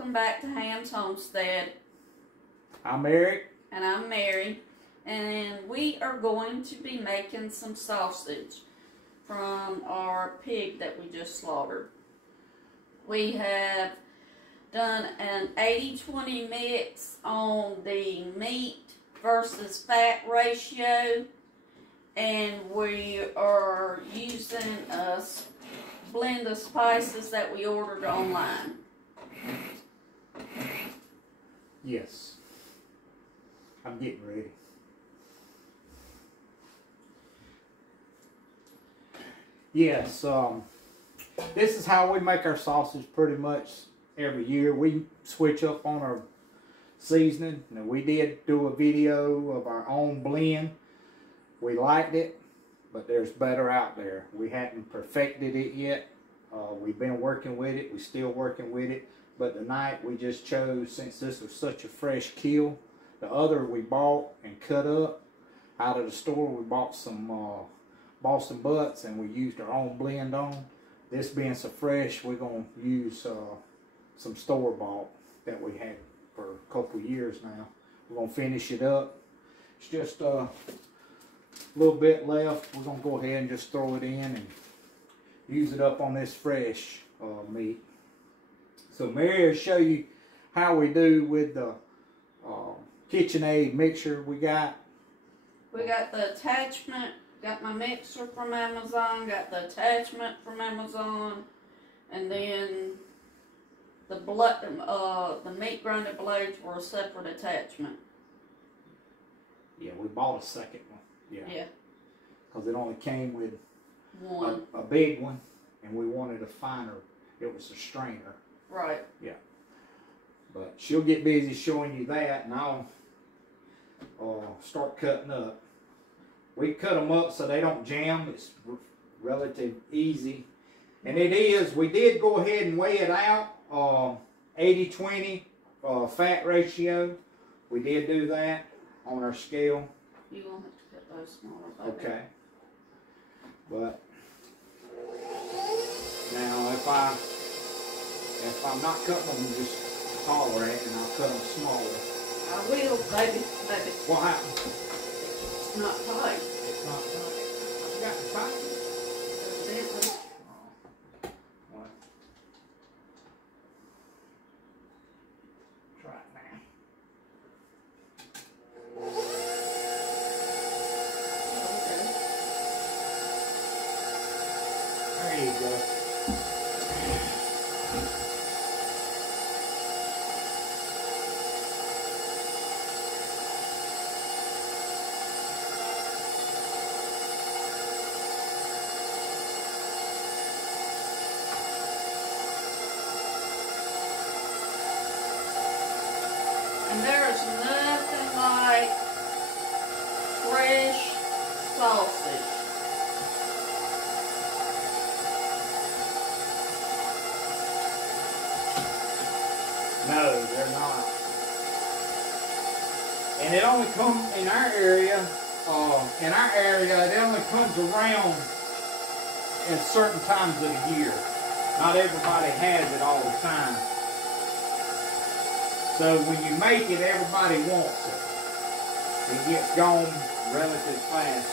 welcome back to Ham's Homestead. I'm Eric. And I'm Mary. And we are going to be making some sausage from our pig that we just slaughtered. We have done an 80-20 mix on the meat versus fat ratio. And we are using a blend of spices that we ordered online. Yes. I'm getting ready. Yes, this is how we make our sausage pretty much every year. We switch up on our seasoning. Now, we did do a video of our own blend. We liked it, but there's better out there. We hadn't perfected it yet. We've been working with it. We're still working with it. But tonight we just chose, since this was such a fresh kill, the other we bought and cut up out of the store. We bought some Boston Butts and we used our own blend on. This being so fresh, we're going to use some store-bought that we had for a couple years now. We're going to finish it up. It's just a little bit left. We're going to go ahead and just throw it in and use it up on this fresh meat. So Mary will show you how we do with the KitchenAid mixture we got. We got the attachment, got my mixer from Amazon, got the attachment from Amazon, and then the meat grinder blades were a separate attachment. Yeah, we bought a second one. Yeah. Because it only came with one. A big one, and we wanted a finer. It was a strainer. Right. Yeah. But she'll get busy showing you that, and I'll start cutting up. We cut them up so they don't jam. It's relatively easy. And it is, we did go ahead and weigh it out, 80-20 fat ratio. We did do that on our scale. You're going to have to cut those smaller. Baby. Okay. But now if I'm not cutting them, just tolerate, and I'll cut them smaller. I will, baby. What happened? It's not tight. It's not tight. I forgot to tighten it. Evidently. Well, try it now. Okay. There you go. And there is nothing like fresh sausage. No, they're not. And it only comes in our area. It only comes around at certain times of the year. Not everybody has it all the time. So when you make it, everybody wants it. It gets gone relatively fast.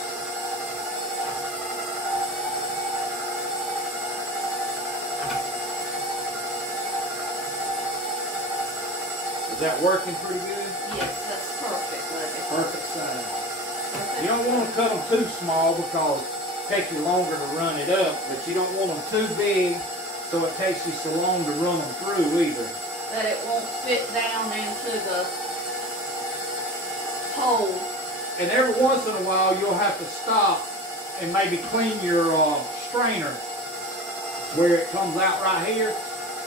Is that working pretty good? Yes, that's perfect, baby. Perfect size. You don't want to cut them too small because it takes you longer to run it up, but you don't want them too big so it takes you so long to run them through either. That it won't fit down into the hole. And every once in a while you'll have to stop and maybe clean your strainer where it comes out right here.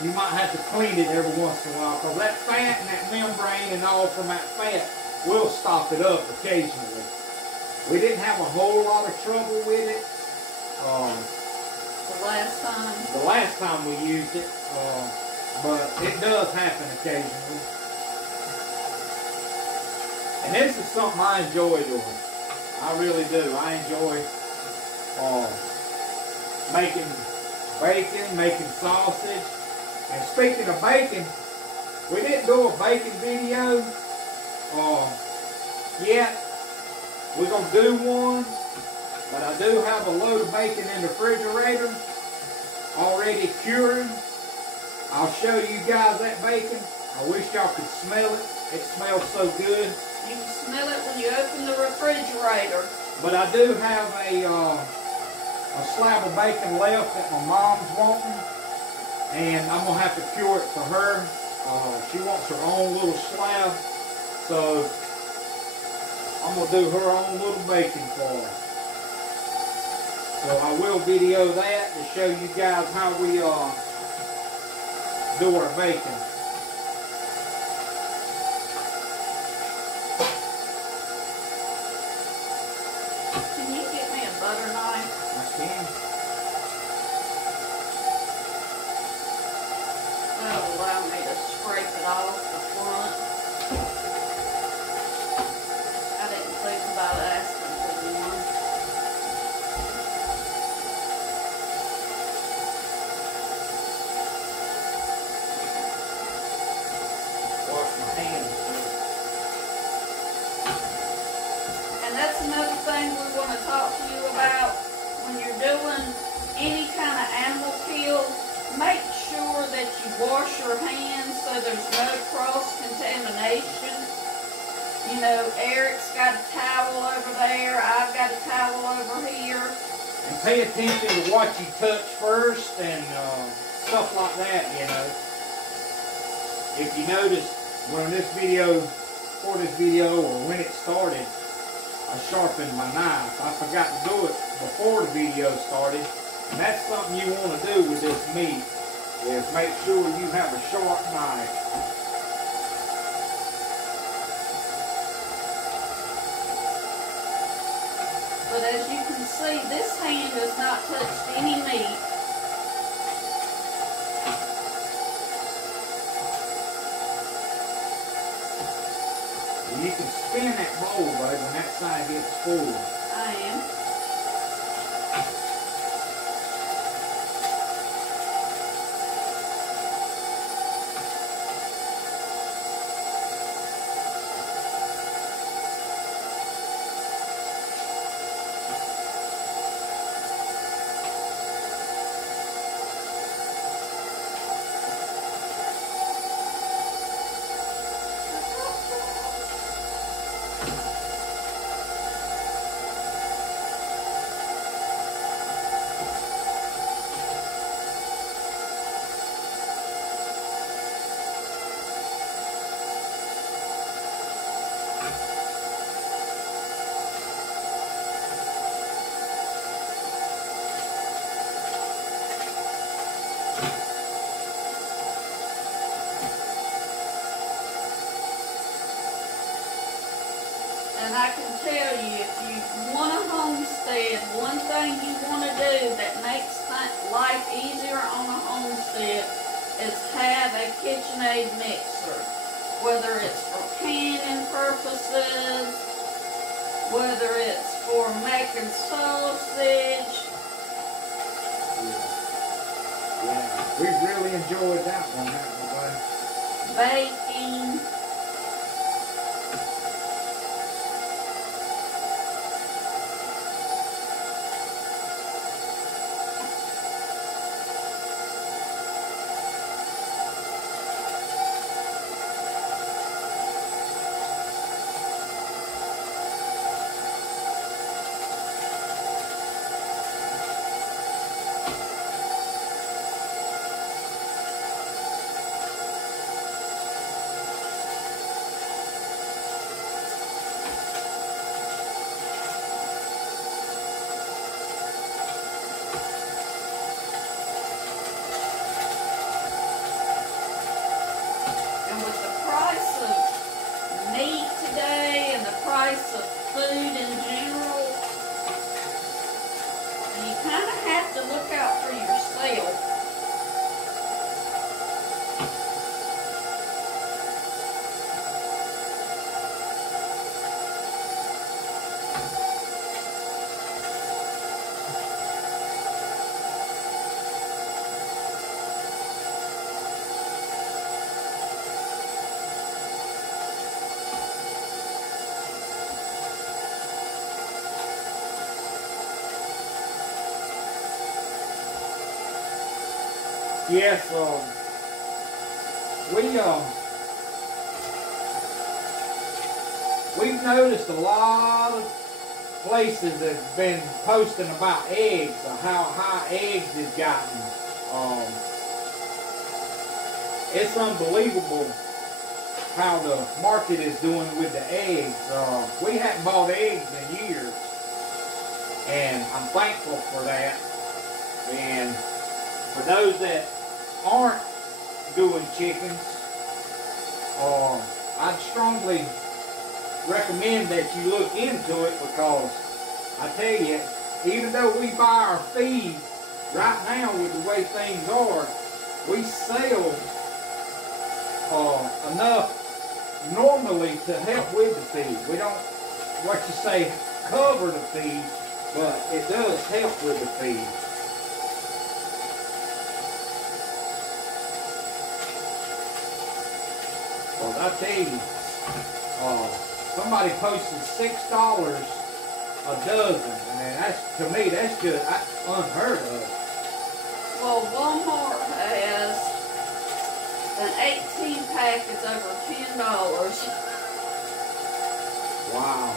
You might have to clean it every once in a while because that fat and that membrane and all from that fat will stop it up occasionally. We didn't have a whole lot of trouble with it. The last time we used it, but it does happen occasionally. And this is something I enjoy doing. I really do. I enjoy making bacon, making sausage. And speaking of bacon, We didn't do a bacon video yet. We're going to do one, but I do have a load of bacon in the refrigerator already curing. I'll show you guys that bacon. I wish y'all could smell it. It smells so good. You can smell it when you open the refrigerator. But I do have a slab of bacon left that my mom's wanting, and I'm going to have to cure it for her. She wants her own little slab, so I'm going to do her own little bacon for her. So I will video that to show you guys how we do our bacon. Can you get me a butter knife? I can. That'll allow me to scrape it off the front. I didn't think about asking for one. Wash my hands. And that's another thing we want to talk to you about. When you're doing any kind of animal kill, make sure that you wash your hands so there's no cross-contamination. You know, Eric's got a towel over there, I've got a towel over here. And pay attention to what you touch first and stuff like that, you know. If you notice, when this video, before this video or when it started, I sharpened my knife. I forgot to do it before the video started. And that's something you want to do with this meat, is make sure you have a sharp knife. But as you can see, this hand has not touched any meat. And you can spin that bowl, babe, when that side gets full. I am. And I can tell you, if you want a homestead, one thing you want to do that makes life easier on a homestead is have a KitchenAid mixer. Whether it's for canning purposes, whether it's for making sausage. Yeah, we really enjoyed that one, haven't we, babe? Baking. And with the price of meat today and the price of food in general, you kind of have to look out for yourself. Yes, we've noticed a lot of places that have been posting about eggs, or how high eggs has gotten. It's unbelievable how the market is doing with the eggs. We haven't bought eggs in years, and I'm thankful for that. And for those that aren't doing chickens, I'd strongly recommend that you look into it, because I tell you, even though we buy our feed right now with the way things are, we sell enough normally to help with the feed. We don't, what you say, cover the feed, but it does help with the feed. Well, I tell you, somebody posted $6 a dozen, and that's, to me, that's just unheard of. Well, Walmart has an 18 pack is over $10. Wow.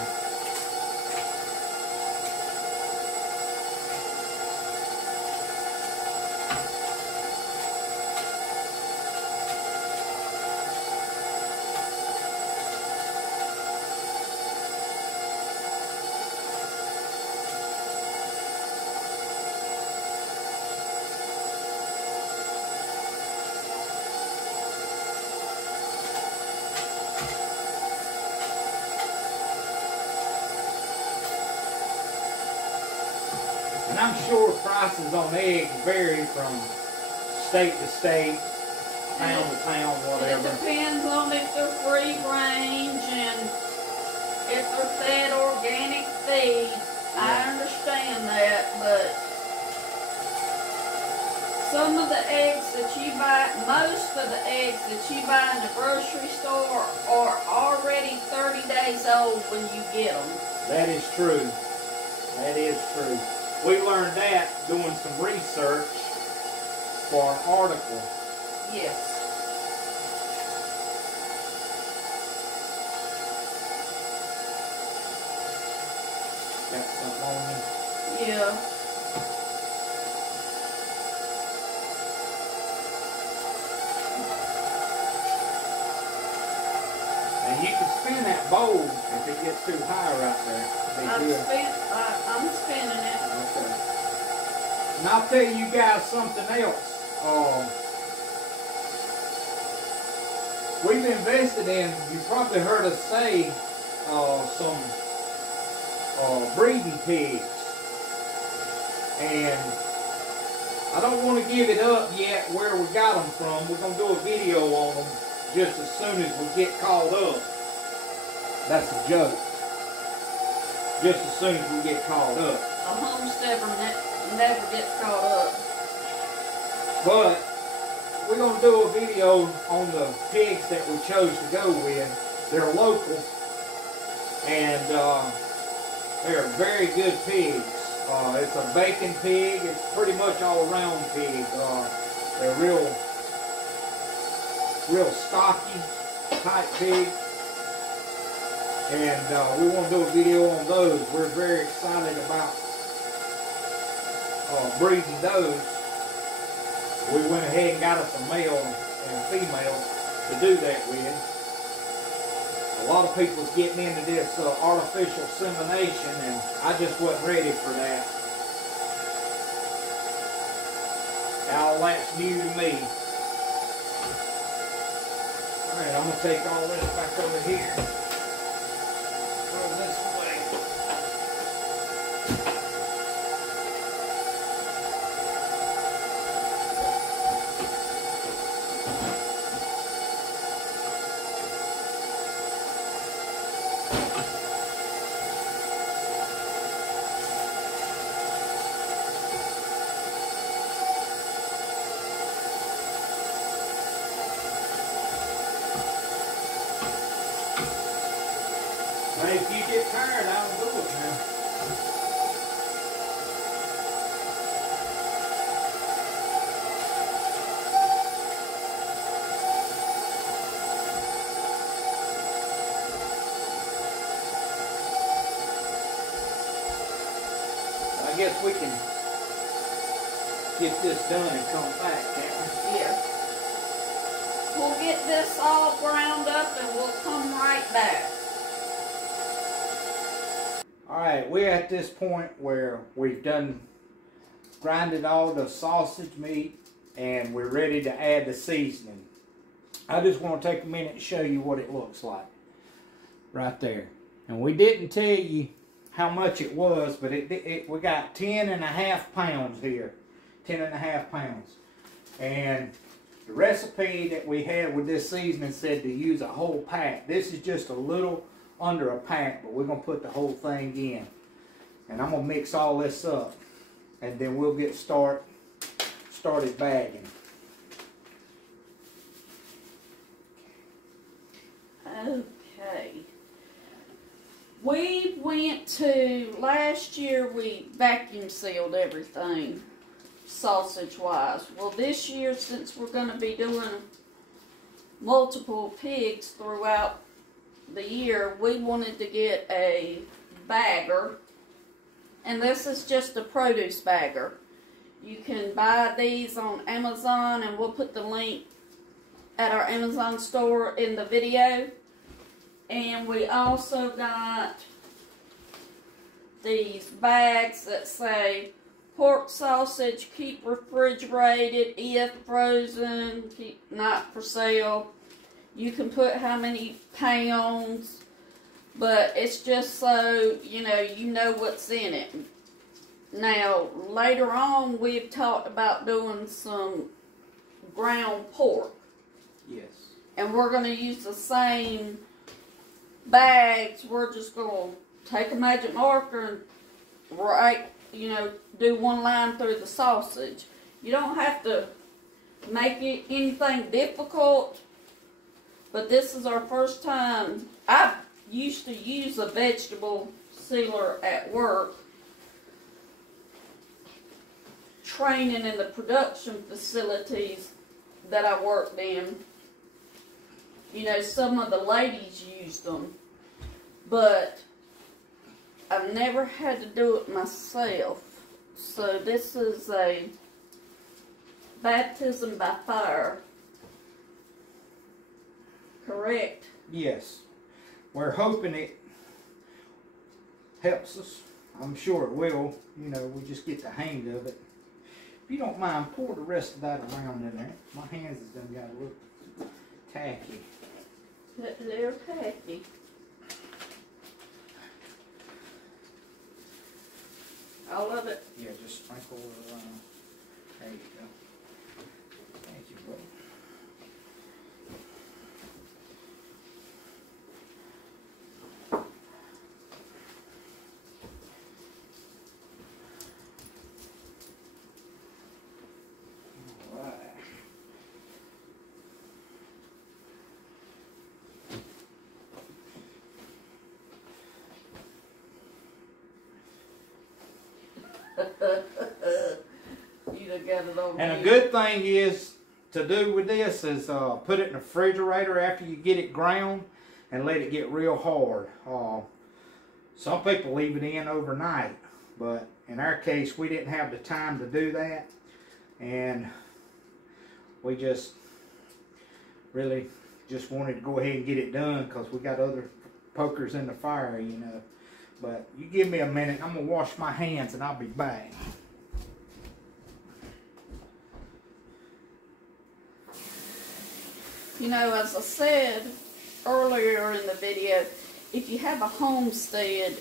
And I'm sure prices on eggs vary from state to state, town to town, whatever. It depends on if they're free range and if they're fed organic feed. I understand that, but some of the eggs that you buy, most of the eggs that you buy in the grocery store are already 30 days old when you get them. That is true. That is true. We learned that doing some research for an article. Yes. Got something on me? Yeah. And you can spin that bowl if it gets too high right there. I'm spinning it. Okay. And I'll tell you guys something else. We've invested in, you probably heard us say, some breeding pigs. And I don't want to give it up yet where we got them from. We're going to do a video on them just as soon as we get called up. That's a joke. Just as soon as we get called up. A homesteader never gets caught up. But we're going to do a video on the pigs that we chose to go with. They're local, and they're very good pigs. It's a bacon pig. It's pretty much all around pig. They're real stocky type pig. And we want to do a video on those. We're very excited about breeding those. We went ahead and got us a male and female to do that with. A lot of people's getting into this artificial insemination, and I just wasn't ready for that. All that's new to me. Alright, I'm going to take all this back over here. Throw this away. Hey, if you get tired, I'll do it now. guess we can get this done and come back, can't we? Yeah. We'll get this all ground up and we'll come right back. Alright, we're at this point where we've done grinded all the sausage meat and we're ready to add the seasoning. I just want to take a minute and show you what it looks like. Right there. And we didn't tell you how much it was, but we got 10.5 pounds here. 10.5 pounds. And the recipe that we had with this seasoning said to use a whole pack. This is just a little under a pack, but we're going to put the whole thing in. And I'm going to mix all this up. And then we'll get started bagging. Okay. We went to, last year we vacuum sealed everything, sausage wise. Well, this year, since we're going to be doing multiple pigs throughout the year, we wanted to get a bagger. And this is just a produce bagger. You can buy these on Amazon, and we'll put the link at our Amazon store in the video. And we also got these bags that say pork sausage, keep refrigerated, if frozen, keep not for sale. You can put how many pounds, but it's just so you know what's in it. Now, later on, we've talked about doing some ground pork. Yes. And we're going to use the same bags. We're just going to take a magic marker and write, do one line through the sausage. You don't have to make it anything difficult, but this is our first time. I used to use a vegetable sealer at work, training in the production facilities that I worked in. Some of the ladies used them, but I've never had to do it myself. So this is a baptism by fire. Correct? Yes. We're hoping it helps us. I'm sure it will. We just get the hang of it. If you don't mind, pour the rest of that around in there. My hands has done got a little tacky. They're tacky. All of it? Yeah, just sprinkle it around. There you go. Thank you, buddy. You done got it over. And a good thing is to do with this is put it in the refrigerator after you get it ground and let it get real hard. Some people leave it in overnight, but in our case we didn't have the time to do that, and we just really just wanted to go ahead and get it done because we got other pokers in the fire, But you give me a minute, I'm going to wash my hands and I'll be back. As I said earlier in the video, if you have a homestead,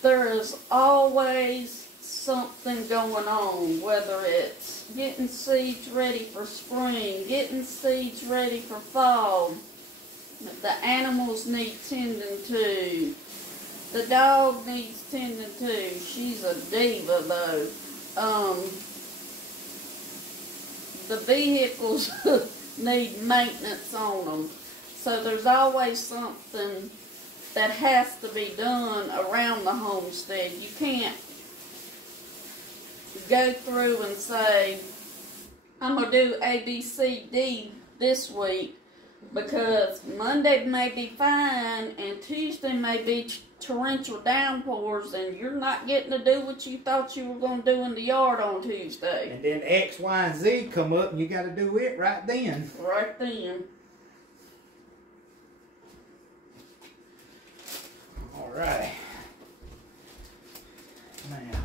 there is always something going on, whether it's getting seeds ready for spring, getting seeds ready for fall. The animals need tending to. The dog needs tending to. She's a diva, though. The vehicles need maintenance on them. So there's always something that has to be done around the homestead. You can't go through and say, I'm going to do A, B, C, D this week, Because Monday may be fine and Tuesday may be torrential downpours, and you're not getting to do what you thought you were going to do in the yard on Tuesday. And then X, Y, and Z come up and you got to do it right then. Right then. Alright. Now,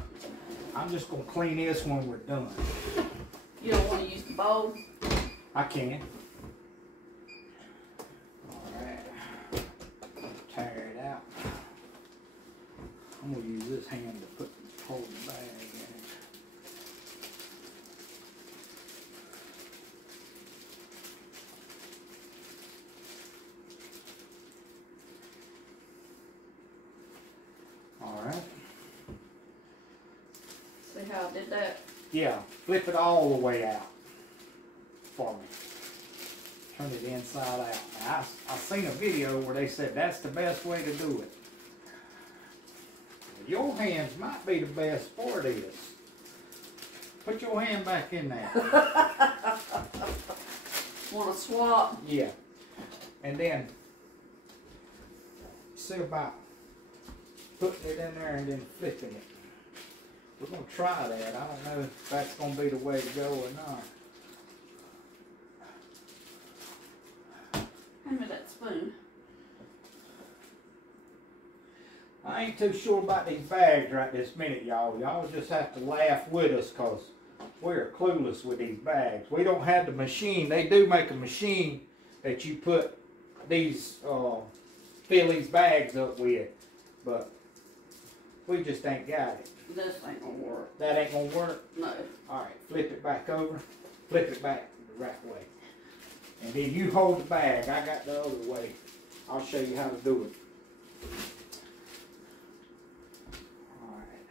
I'm just going to clean this when we're done. You don't want to use the bowl? I can. Alright. Tear it out. I'm going to use this hand to hold the bag in it. Alright. See how I did that? Yeah, flip it all the way out for me. Turn it inside out. Now, I seen a video where they said that's the best way to do it. Your hands might be the best for this. Put your hand back in there. Want to swap? Yeah. And then see about putting it in there and then flipping it. We're going to try that. I don't know if that's going to be the way to go or not. Hand me that spoon. I ain't too sure about these bags right this minute, y'all. Y'all just have to laugh with us because we're clueless with these bags. We don't have the machine. They do make a machine that you put these, fill these bags up with, but we just ain't got it. This ain't gonna work. That ain't gonna work? No. Alright, flip it back over. Flip it back the right way. And then you hold the bag. I got the other way. I'll show you how to do it. Alright.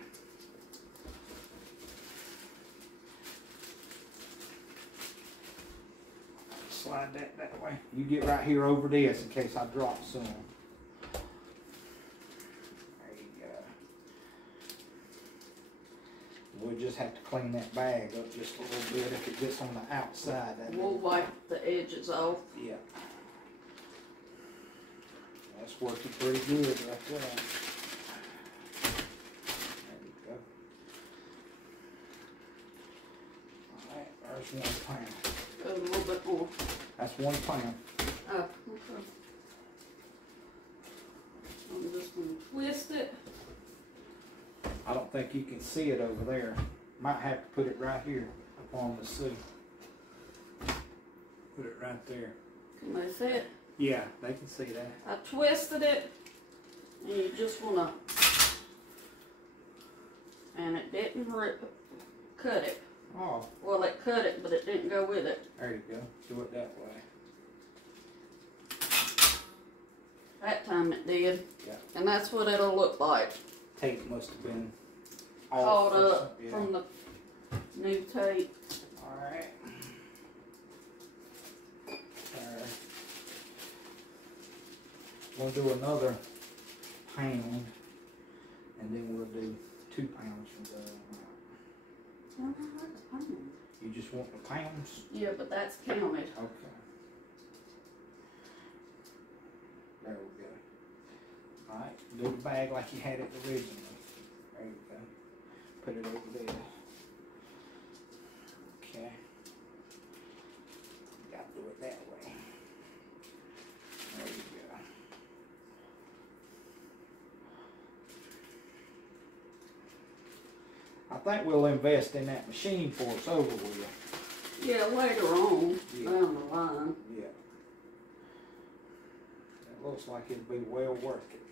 Slide that way. You get right here over this in case I drop some. We'll just have to clean that bag up just a little bit if it gets on the outside. We'll wipe the edges off. Yeah. That's working pretty good right there. There we go. Alright, there's 1 pound. Go a little bit more. That's 1 pound. Oh, okay. I'm just going to twist it. I don't think you can see it over there. Might have to put it right here on the seat. Put it right there. Can they see it? Yeah, they can see that. I twisted it, and you just want to, and it didn't cut it. Oh. Well, it cut it, but it didn't go with it. There you go. Do it that way. That time it did. Yeah. And that's what it'll look like. Tape must have been Caught off up from the new tape. Alright. We'll do another pound, and then we'll do 2 pounds from the No, I like the pound. You just want the pounds? Yeah, but that's counted. Okay. There we go. Alright, do the bag like you had it originally. There you go. Put it over there. Okay. Gotta do it that way. There you go. I think we'll invest in that machine before it's over with. Yeah, later on, Yeah. down the line. Yeah. It looks like it'd be well worth it.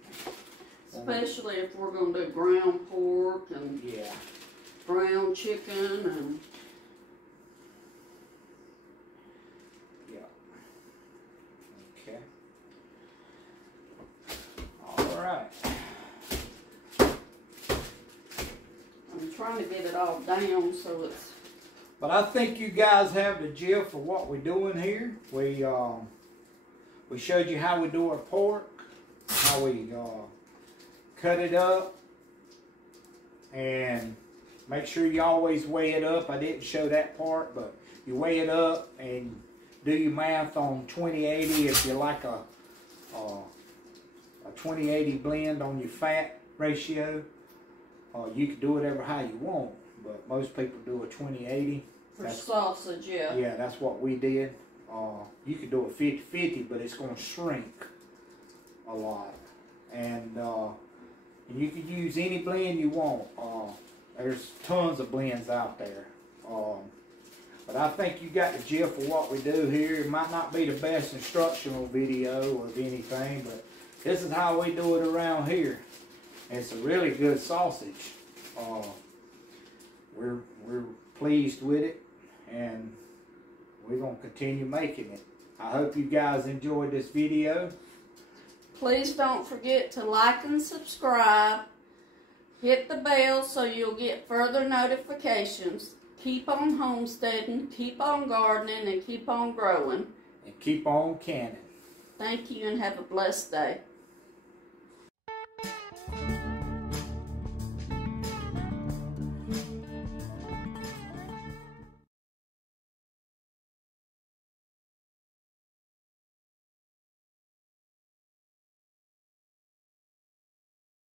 Especially if we're going to do ground pork and Yeah. ground chicken and... Yeah. Okay. All right. I'm trying to get it all down so it's... But I think you guys have the gist for what we're doing here. We showed you how we do our pork, how we cut it up, and make sure you always weigh it up. I didn't show that part, but you weigh it up and do your math on 20/80 if you like a 20/80 blend on your fat ratio. You can do whatever how you want, but most people do a 20/80. For sausage, yeah. Yeah, that's what we did. You could do a 50/50, but it's going to shrink a lot. And you could use any blend you want. There's tons of blends out there. But I think you got the gist of what we do here. It might not be the best instructional video of anything, but this is how we do it around here. And it's a really good sausage. We're pleased with it, and we're going to continue making it. I hope you guys enjoyed this video. Please don't forget to like and subscribe. Hit the bell so you'll get further notifications. Keep on homesteading, keep on gardening, and keep on growing. And keep on canning. Thank you and have a blessed day.